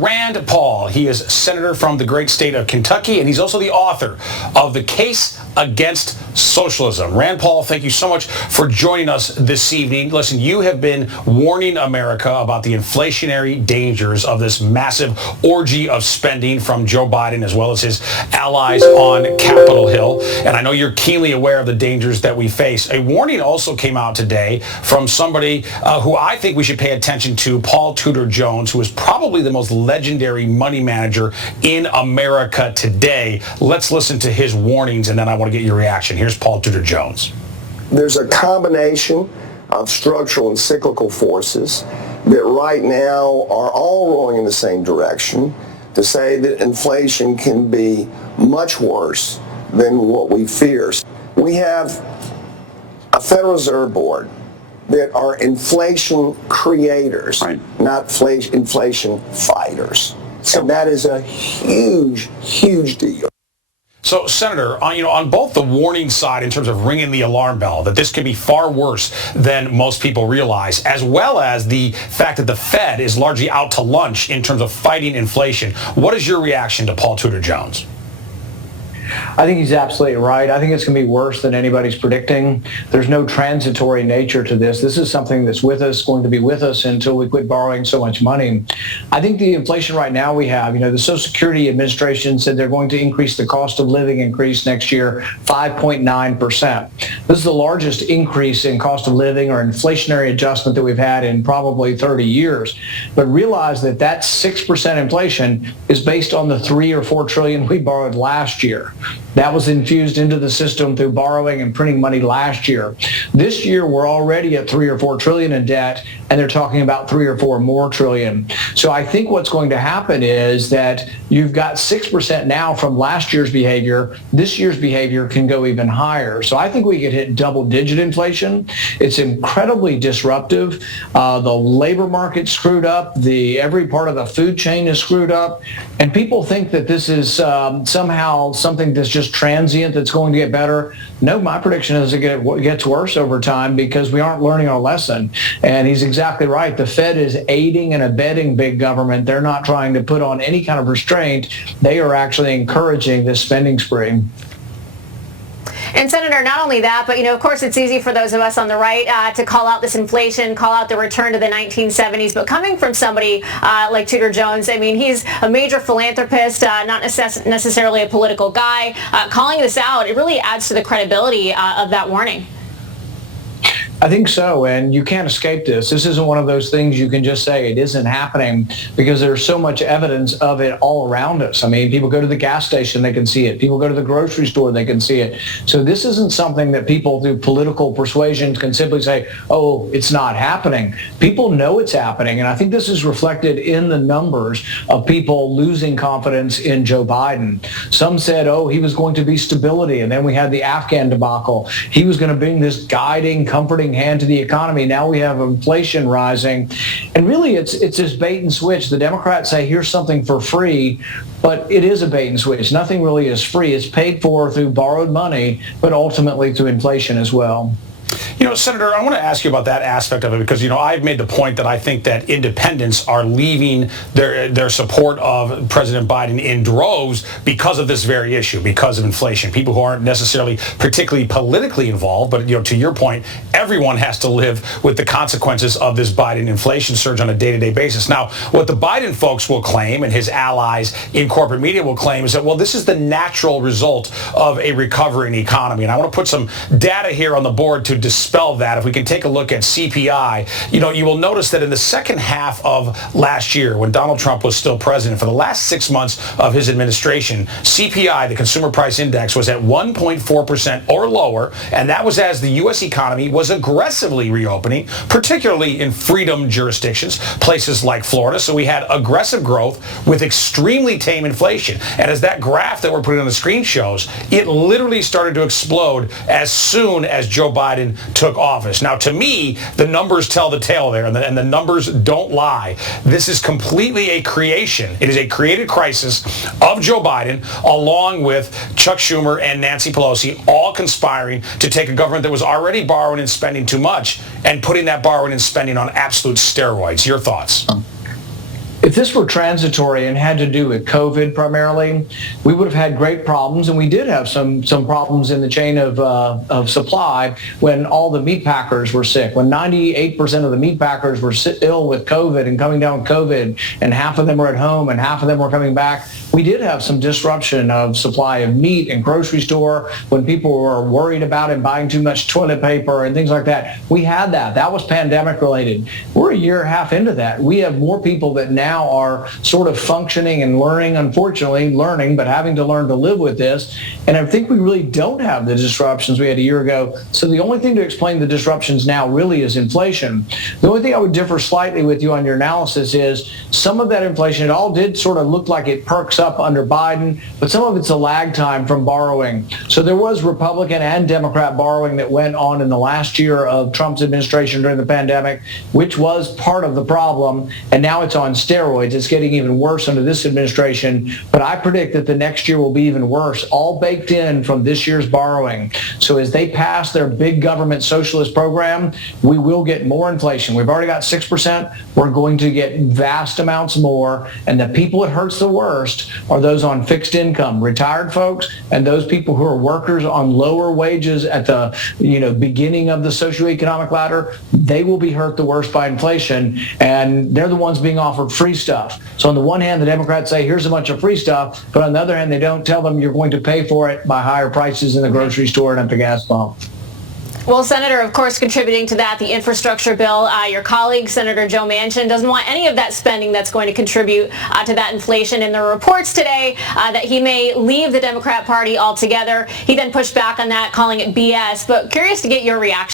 Rand Paul. He is senator from the great state of Kentucky, and he's also the author of The Case Against Socialism. Rand Paul, thank you so much for joining us this evening. Listen, you have been warning America about the inflationary dangers of this massive orgy of spending from Joe Biden as well as his allies on Capitol Hill. And I know you're keenly aware of the dangers that we face. A warning also came out today from somebody who I think we should pay attention to, Paul Tudor Jones, who is probably the most legendary money manager in America today. Let's listen to his warnings, and then I want to get your reaction. Here's Paul Tudor Jones. There's a combination of structural and cyclical forces that right now are all rolling in the same direction to say that inflation can be much worse than what we fear. We have a Federal Reserve Board that are inflation creators, right, not inflation fighters. So that is a huge, huge deal. So, Senator, on both the warning side in terms of ringing the alarm bell, that this could be far worse than most people realize, as well as the fact that the Fed is largely out to lunch in terms of fighting inflation, what is your reaction to Paul Tudor Jones? I think he's absolutely right. I think it's going to be worse than anybody's predicting. There's no transitory nature to this. This is something that's with us, going to be with us until we quit borrowing so much money. I think the inflation right now we have, the Social Security Administration said they're going to increase the cost of living increase next year 5.9%. This is the largest increase in cost of living or inflationary adjustment that we've had in probably 30 years. But realize that that 6% inflation is based on the 3 or 4 trillion we borrowed last year. That was infused into the system through borrowing and printing money last year. This year, we're already at 3 or 4 trillion in debt, and they're talking about 3 or 4 more trillion. So I think what's going to happen is that you've got 6% now from last year's behavior. This year's behavior can go even higher. So I think we could hit double-digit inflation. It's incredibly disruptive. The labor market's screwed up. Every part of the food chain is screwed up. And people think that this is somehow something that's just transient, that's going to get better. No, my prediction is it gets worse over time because we aren't learning our lesson. And he's exactly right. The Fed is aiding and abetting big government. They're not trying to put on any kind of restraint. They are actually encouraging this spending spree. And Senator, not only that, but of course it's easy for those of us on the right to call out this inflation, call out the return to the 1970s. But coming from somebody like Tudor Jones, he's a major philanthropist, not necessarily a political guy. Calling this out, it really adds to the credibility of that warning. I think so, and you can't escape this. This isn't one of those things you can just say it isn't happening because there's so much evidence of it all around us. People go to the gas station, they can see it. People go to the grocery store, they can see it. So this isn't something that people through political persuasion can simply say, oh, it's not happening. People know it's happening, and I think this is reflected in the numbers of people losing confidence in Joe Biden. Some said, oh, he was going to be stability, and then we had the Afghan debacle. He was going to bring this guiding, comforting hand to the economy. Now we have inflation rising. And really it's this bait and switch. The Democrats say here's something for free, but it is a bait and switch. Nothing really is free. It's paid for through borrowed money, but ultimately through inflation as well. Senator, I want to ask you about that aspect of it because, I've made the point that I think that independents are leaving their support of President Biden in droves because of this very issue, because of inflation. People who aren't necessarily particularly politically involved, but, to your point, everyone has to live with the consequences of this Biden inflation surge on a day-to-day basis. Now, what the Biden folks will claim and his allies in corporate media will claim is that, well, this is the natural result of a recovering economy. And I want to put some data here on the board to dispel that. If we can take a look at CPI, you will notice that in the second half of last year, when Donald Trump was still president, for the last 6 months of his administration, CPI, the Consumer Price Index, was at 1.4% or lower, and that was as the U.S. economy was aggressively reopening, particularly in freedom jurisdictions, places like Florida. So we had aggressive growth with extremely tame inflation. And as that graph that we're putting on the screen shows, it literally started to explode as soon as Joe Biden took office. Now, to me, the numbers tell the tale there, and the numbers don't lie. This is completely a creation. It is a created crisis of Joe Biden, along with Chuck Schumer and Nancy Pelosi, all conspiring to take a government that was already borrowing and spending too much and putting that borrowing and spending on absolute steroids. Your thoughts? If this were transitory and had to do with COVID primarily, we would have had great problems, and we did have some problems in the chain of supply when all the meat packers were sick, when 98% of the meat packers were ill with COVID and coming down with COVID, and half of them were at home and half of them were coming back. We did have some disruption of supply of meat in grocery store when people were worried about and buying too much toilet paper and things like that. We had that. That was pandemic related. We're a year and a half into that. We have more people that now are sort of functioning and learning, unfortunately learning, but having to learn to live with this. And I think we really don't have the disruptions we had a year ago. So the only thing to explain the disruptions now really is inflation. The only thing I would differ slightly with you on your analysis is some of that inflation, it all did sort of look like it perks up under Biden, but some of it's a lag time from borrowing. So there was Republican and Democrat borrowing that went on in the last year of Trump's administration during the pandemic, which was part of the problem. And now it's on steroids. It's getting even worse under this administration. But I predict that the next year will be even worse, all baked in from this year's borrowing. So as they pass their big government socialist program, we will get more inflation. We've already got 6%. We're going to get vast amounts more. And the people it hurts the worst are those on fixed income, retired folks, and those people who are workers on lower wages at the beginning of the socioeconomic ladder. They will be hurt the worst by inflation, and they're the ones being offered free stuff. So on the one hand, the Democrats say, here's a bunch of free stuff, but on the other hand, they don't tell them you're going to pay for it by higher prices in the grocery store and at the gas pump. Well, Senator, of course, contributing to that, the infrastructure bill, your colleague, Senator Joe Manchin, doesn't want any of that spending that's going to contribute to that inflation. And there are reports today that he may leave the Democrat Party altogether. He then pushed back on that, calling it BS. But curious to get your reaction.